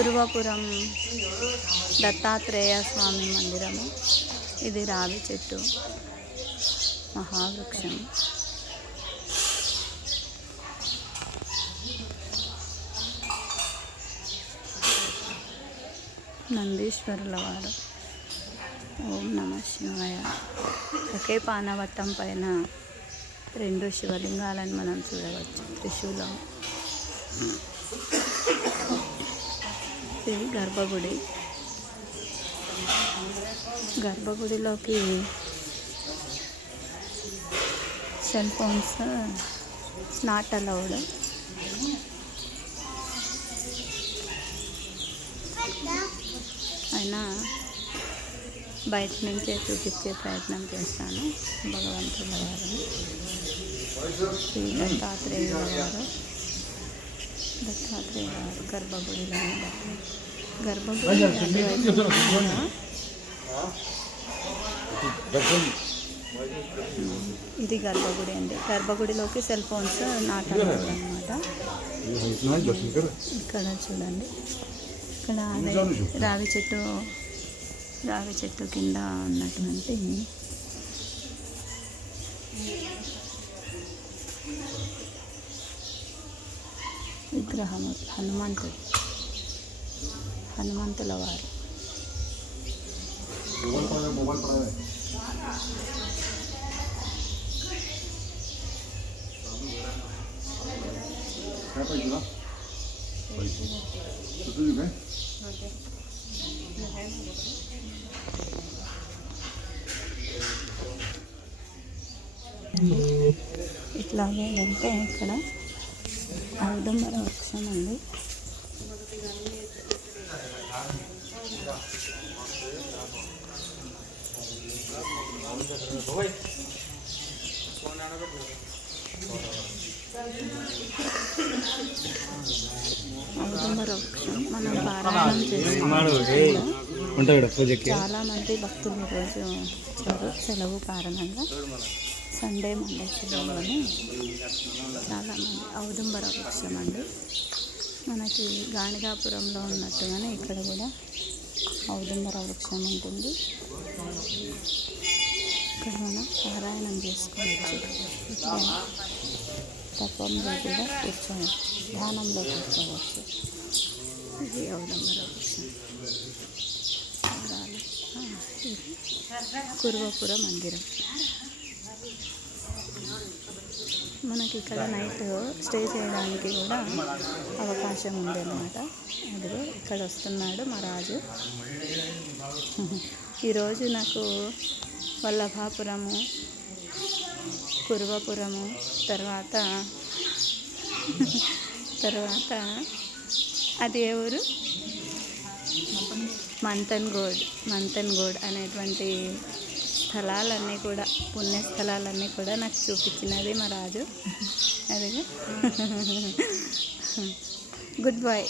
కురువపురం దత్తాత్రేయ స్వామి మందిరము. ఇది రావి చెట్టు, మహావృక్షం. నందీశ్వరుల వారు. ఓం నమ శివాయ. ఒకే పానవట్టం పైన 2 శివలింగాలను మనం చూడవచ్చు. త్రిశూలం. ఇది గర్భగుడి. గర్భగుడిలోకి సెల్ ఫోన్స్ నాట్ అలౌడ్. అయినా బయట నుంచే చూపించే ప్రయత్నం చేస్తాను. భగవంతుల వారు, శ్రీ దత్తాత్రేయుల వారు. గర్భగుడిలో గర్భగుడి ఇది గర్భగుడి అండి. గర్భగుడిలోకి సెల్ ఫోన్స్ నాట్ అలౌడ్ అన్నమాట. ఇక్కడ చూడండి, ఇక్కడ రావి చెట్టు కింద ఉన్నటువంటి విగ్రహము హనుమంతుల వారు. ఇట్లాగే వెళ్తే ఇక్కడ ఔదుంబర వృక్షం ఉంది. ఔదుంబర వృక్షం మనం పారాయణం చేస్తున్నాం. చాలామంది భక్తులు ఈరోజు సెలవు కారణంగా సండే మండే సెలవులని చాలామంది. ఔదుంబర వృక్షం అండి. మనకి గాణిగాపురంలో ఉన్నట్టుగానే ఇక్కడ కూడా ఔదుంబర వృక్షం ఉంటుంది. ఇక్కడ మనం పారాయణం చేసుకోవచ్చు. ఇట్లా తపంలో కూడా కూర్చోవచ్చు, ధ్యానంలో కూర్చోవచ్చు. ఇది ఔదుంబర వృక్షం. ఇది కురువపుర మందిరం. మనకి ఇక్కడ నైట్ స్టే చేయడానికి కూడా అవకాశం ఉందన్నమాట. అదిగో ఇక్కడ వస్తున్నాడు మా రాజు. ఈరోజు నాకు వల్లభాపురము, కురువపురము, తర్వాత అది ఎవరు మంతన్గోడ్ అనేటువంటి స్థలాలన్నీ కూడా, పుణ్యస్థలాలన్నీ కూడా నాకు చూపించినది మా రాజు. అదిగా గుడ్ బాయ్.